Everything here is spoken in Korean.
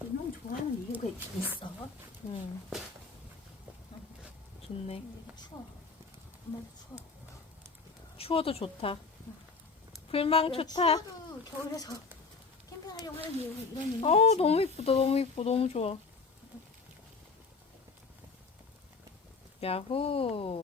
너무 좋아하는 이유가 있어. 좋네. 추워. 엄마도 추워. 추워도 좋다. 불망 좋다. 추워도 겨울에서 캠핑하려고 하는 이유 이런 이유. 너무 이쁘다. 너무 이뻐. 너무 좋아. 야호.